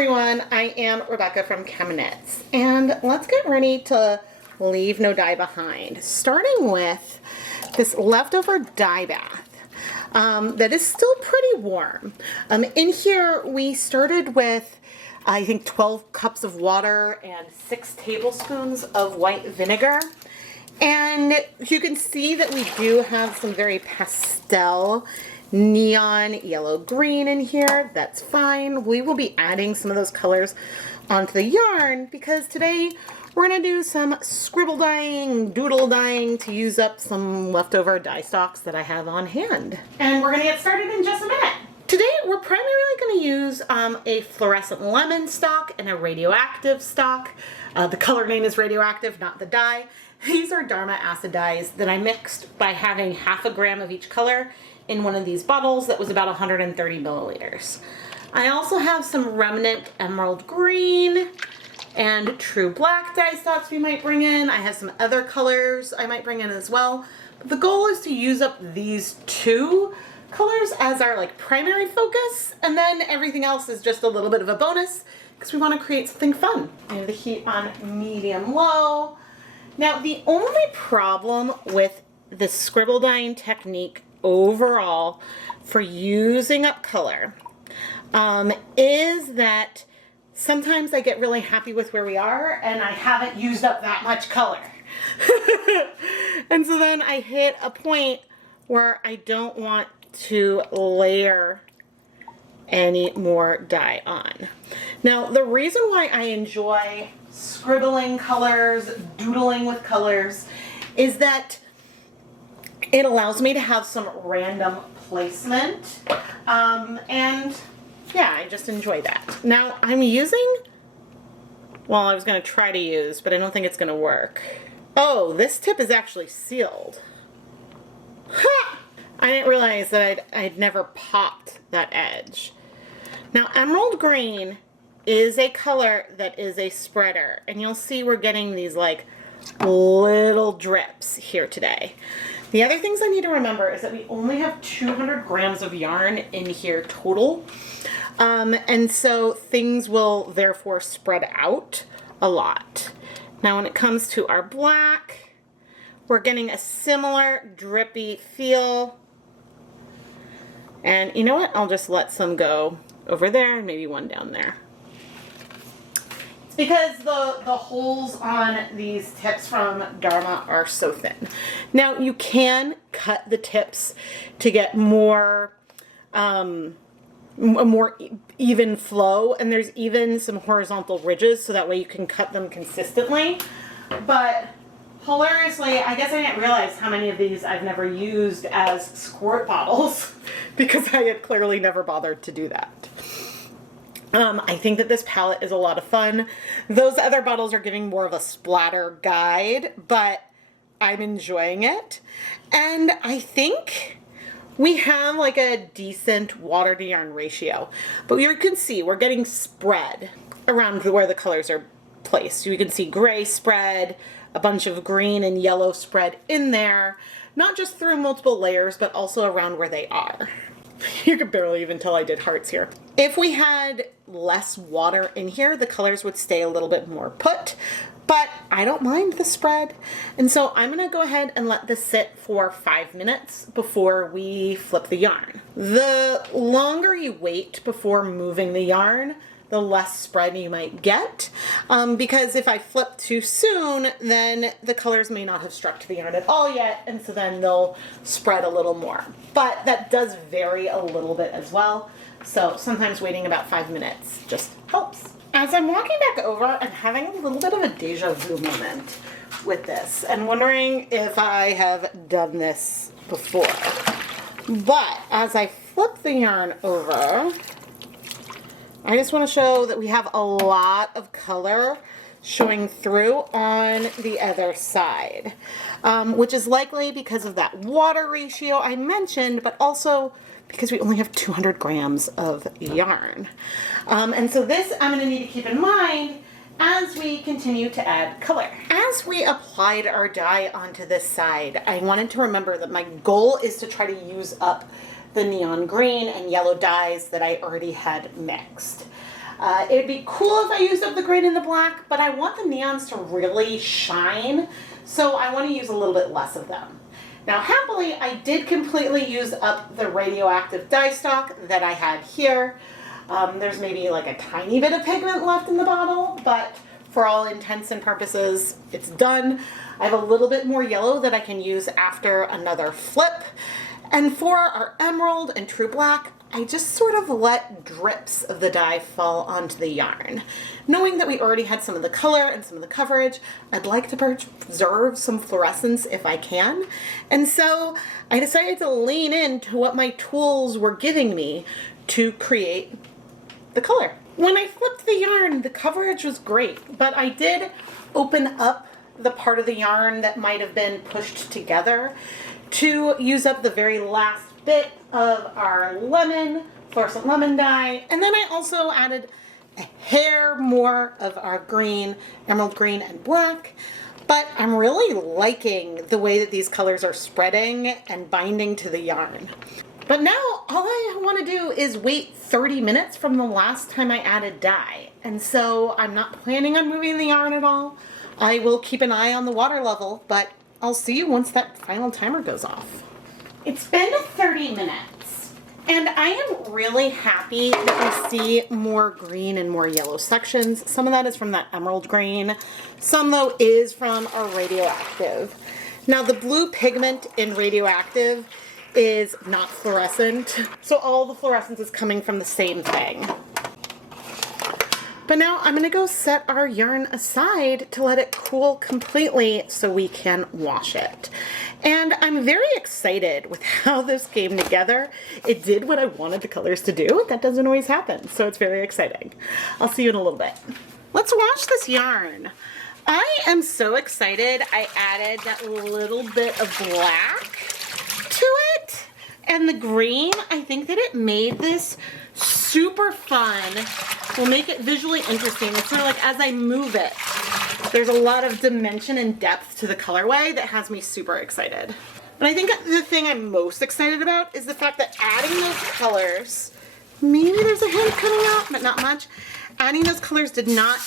everyone, I am Rebecca from ChemKnits, and let's get ready to leave no dye behind, starting with this leftover dye bath that is still pretty warm. In here we started with I think 12 cups of water and 6 tablespoons of white vinegar. And you can see that we do have some very pastel neon yellow green in here. That's fine. We will be adding some of those colors onto the yarn because today we're going to do some scribble dyeing, doodle dyeing to use up some leftover dye stocks that I have on hand. And we're going to get started in just a minute. Today we're primarily going to use a fluorescent lemon stock and a radioactive stock. The color name is radioactive, not the dye. These are Dharma acid dyes that I mixed by having half a gram of each color in one of these bottles that was about 130 milliliters. I also have some remnant emerald green and true black dye stocks we might bring in. I have some other colors I might bring in as well. But the goal is to use up these two colors as our primary focus, and then everything else is just a little bit of a bonus because we want to create something fun. I have the heat on medium low. Now the only problem with the scribble dyeing technique overall for using up color is that sometimes I get really happy with where we are and I haven't used up that much color. And so then I hit a point where I don't want to layer any more dye on. Now the reason why I enjoy scribbling colors, doodling with colors, is that it allows me to have some random placement, and yeah, I just enjoy that. Now I'm using, well, I was going to try to use, but I don't think it's going to work. Oh, this tip is actually sealed. Ha! I didn't realize that I'd never popped that edge. Now emerald green is a color that is a spreader, and you'll see we're getting these little drips here today. The other things I need to remember is that we only have 200 grams of yarn in here total, and so things will therefore spread out a lot. Now when it comes to our black, we're getting a similar drippy feel, and you know what, I'll just let some go over there and maybe one down there. It's because the holes on these tips from Dharma are so thin. Now you can cut the tips to get more a more even flow, and there's even some horizontal ridges so that way you can cut them consistently. But hilariously, I guess I didn't realize how many of these I've never used as squirt bottles because I had clearly never bothered to do that. I think that this palette is a lot of fun. Those other bottles are giving more of a splatter guide, but I'm enjoying it. And I think we have a decent water to yarn ratio. But you can see we're getting spread around where the colors are placed. You can see gray spread, a bunch of green and yellow spread in there, not just through multiple layers, but also around where they are. You could barely even tell I did hearts here. If we had less water in here, the colors would stay a little bit more put, but I don't mind the spread. And so I'm gonna go ahead and let this sit for 5 minutes before we flip the yarn. The longer you wait before moving the yarn, the less spread you might get, because if I flip too soon, then the colors may not have struck to the yarn at all yet, and so then they'll spread a little more. But that does vary a little bit as well, so sometimes waiting about 5 minutes just helps. As I'm walking back over, I'm having a little bit of a deja vu moment with this, and wondering if I have done this before. But as I flip the yarn over, I just want to show that we have a lot of color showing through on the other side, which is likely because of that water ratio I mentioned, but also because we only have 200 grams of yarn. And so this I'm going to need to keep in mind as we continue to add color. As we applied our dye onto this side, I wanted to remember that my goal is to try to use up the neon green and yellow dyes that I already had mixed. It'd be cool if I used up the green and the black, but I want the neons to really shine, so I want to use a little bit less of them. Now, happily, I did completely use up the radioactive dye stock that I had here. There's maybe like a tiny bit of pigment left in the bottle, but for all intents and purposes, it's done. I have a little bit more yellow that I can use after another flip. And for our emerald and true black, I just sort of let drips of the dye fall onto the yarn. Knowing that we already had some of the color and some of the coverage, I'd like to preserve some fluorescence if I can. And so I decided to lean into what my tools were giving me to create the color. When I flipped the yarn, the coverage was great, but I did open up the part of the yarn that might have been pushed together to use up the very last bit of our fluorescent lemon dye. And then I also added a hair more of our green, emerald green and black. But I'm really liking the way that these colors are spreading and binding to the yarn. But now all I want to do is wait 30 minutes from the last time I added dye. And so I'm not planning on moving the yarn at all. I will keep an eye on the water level, but I'll see you once that final timer goes off. It's been 30 minutes, and I am really happy that we see more green and more yellow sections. Some of that is from that emerald green. Some, though, is from our radioactive. Now, the blue pigment in radioactive is not fluorescent, so all the fluorescence is coming from the same thing. But now I'm going to go set our yarn aside to let it cool completely so we can wash it. And I'm very excited with how this came together. It did what I wanted the colors to do. That doesn't always happen, so it's very exciting. I'll see you in a little bit. Let's wash this yarn. I am so excited I added that little bit of black to it. And the green, I think that it made this super fun. Will make it visually interesting. It's sort of like as I move it, there's a lot of dimension and depth to the colorway that has me super excited. But I think the thing I'm most excited about is the fact that adding those colors, maybe there's a hint coming out, but not much. Adding those colors did not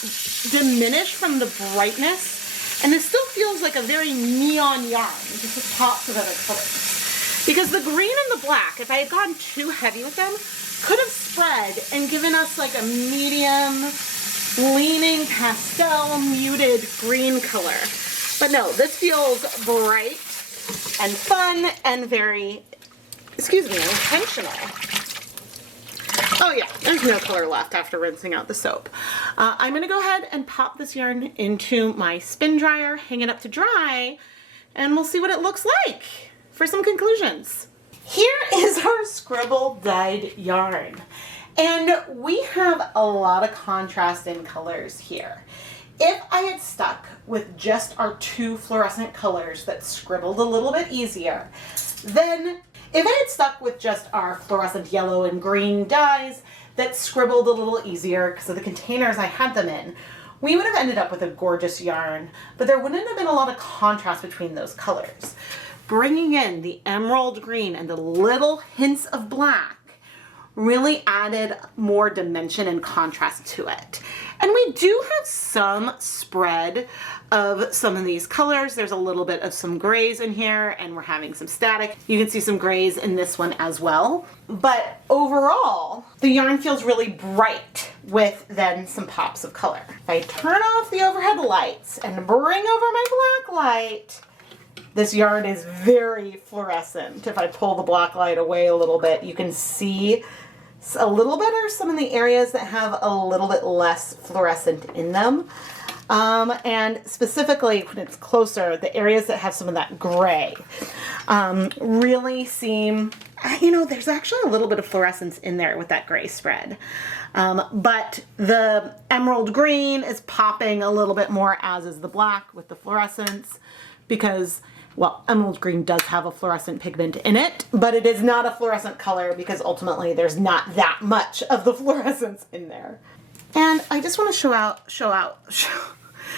diminish from the brightness, and this still feels like a very neon yarn, just with pops of other colors. Because the green and the black, if I had gone too heavy with them, could have spread and given us like a medium, leaning pastel, muted green color. But no, this feels bright and fun and very, intentional. Oh yeah, there's no color left after rinsing out the soap. I'm gonna go ahead and pop this yarn into my spin dryer, hang it up to dry, and we'll see what it looks like for some conclusions. Here is our Scribble dyed yarn. And we have a lot of contrast in colors here. If I had stuck with just our two fluorescent colors that scribbled a little bit easier, then if I had stuck with just our fluorescent yellow and green dyes that scribbled a little easier because of the containers I had them in, we would have ended up with a gorgeous yarn, but there wouldn't have been a lot of contrast between those colors. Bringing in the emerald green and the little hints of black really added more dimension and contrast to it. And we do have some spread of some of these colors. There's a little bit of some grays in here, and we're having some static. You can see some grays in this one as well. But overall, the yarn feels really bright with then some pops of color. If I turn off the overhead lights and bring over my black light, this yarn is very fluorescent. If I pull the black light away a little bit, you can see a little better some of the areas that have a little bit less fluorescent in them. And specifically when it's closer, the areas that have some of that gray really seem, there's actually a little bit of fluorescence in there with that gray spread. But the emerald green is popping a little bit more, as is the black with the fluorescence, because well, emerald green does have a fluorescent pigment in it, but it is not a fluorescent color because ultimately there's not that much of the fluorescence in there. And I just want to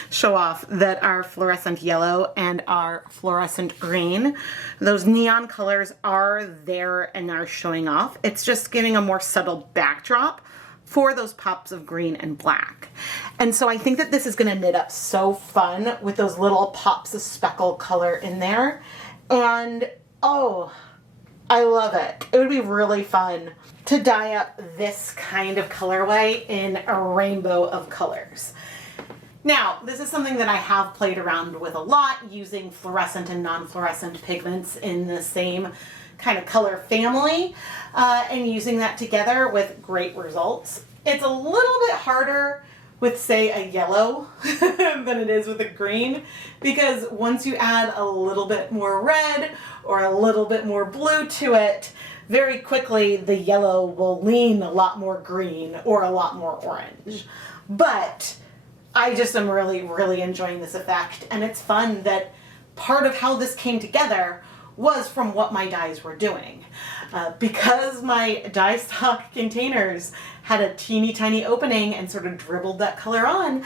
show off that our fluorescent yellow and our fluorescent green, those neon colors are there and are showing off. It's just giving a more subtle backdrop for those pops of green and black. And so I think that this is gonna knit up so fun with those little pops of speckle color in there. And oh, I love it. It would be really fun to dye up this kind of colorway in a rainbow of colors. Now, this is something that I have played around with a lot, using fluorescent and non-fluorescent pigments in the same kind of color family, and using that together with great results. It's a little bit harder with, say, a yellow than it is with a green, because once you add a little bit more red or a little bit more blue to it, very quickly the yellow will lean a lot more green or a lot more orange. But I just am really, really enjoying this effect, and it's fun that part of how this came together was from what my dyes were doing. Because my dye stock containers had a teeny tiny opening and sort of dribbled that color on,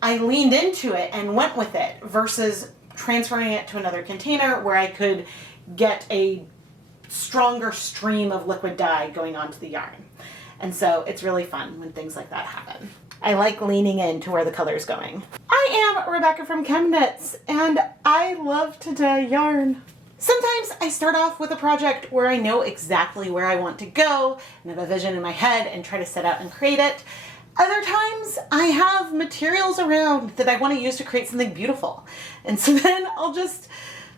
I leaned into it and went with it versus transferring it to another container where I could get a stronger stream of liquid dye going onto the yarn. And so it's really fun when things like that happen. I like leaning into where the color's going. I am Rebecca from ChemKnits, and I love to dye yarn. Sometimes I start off with a project where I know exactly where I want to go and have a vision in my head and try to set out and create it. Other times I have materials around that I want to use to create something beautiful. And so then I'll just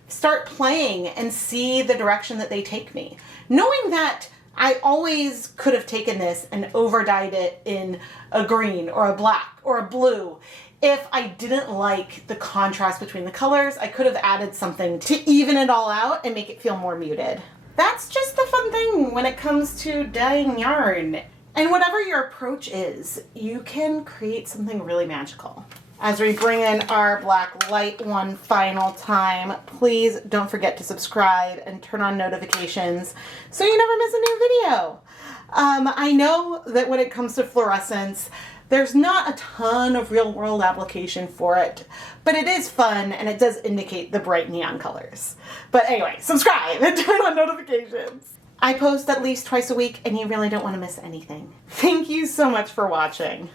start playing and see the direction that they take me. Knowing that I always could have taken this and over-dyed it in a green or a black or a blue. If I didn't like the contrast between the colors, I could have added something to even it all out and make it feel more muted. That's just the fun thing when it comes to dyeing yarn. And whatever your approach is, you can create something really magical. As we bring in our black light one final time, please don't forget to subscribe and turn on notifications so you never miss a new video. I know that when it comes to fluorescence, there's not a ton of real world application for it, but it is fun and it does indicate the bright neon colors. But anyway, subscribe and turn on notifications. I post at least twice a week and you really don't want to miss anything. Thank you so much for watching.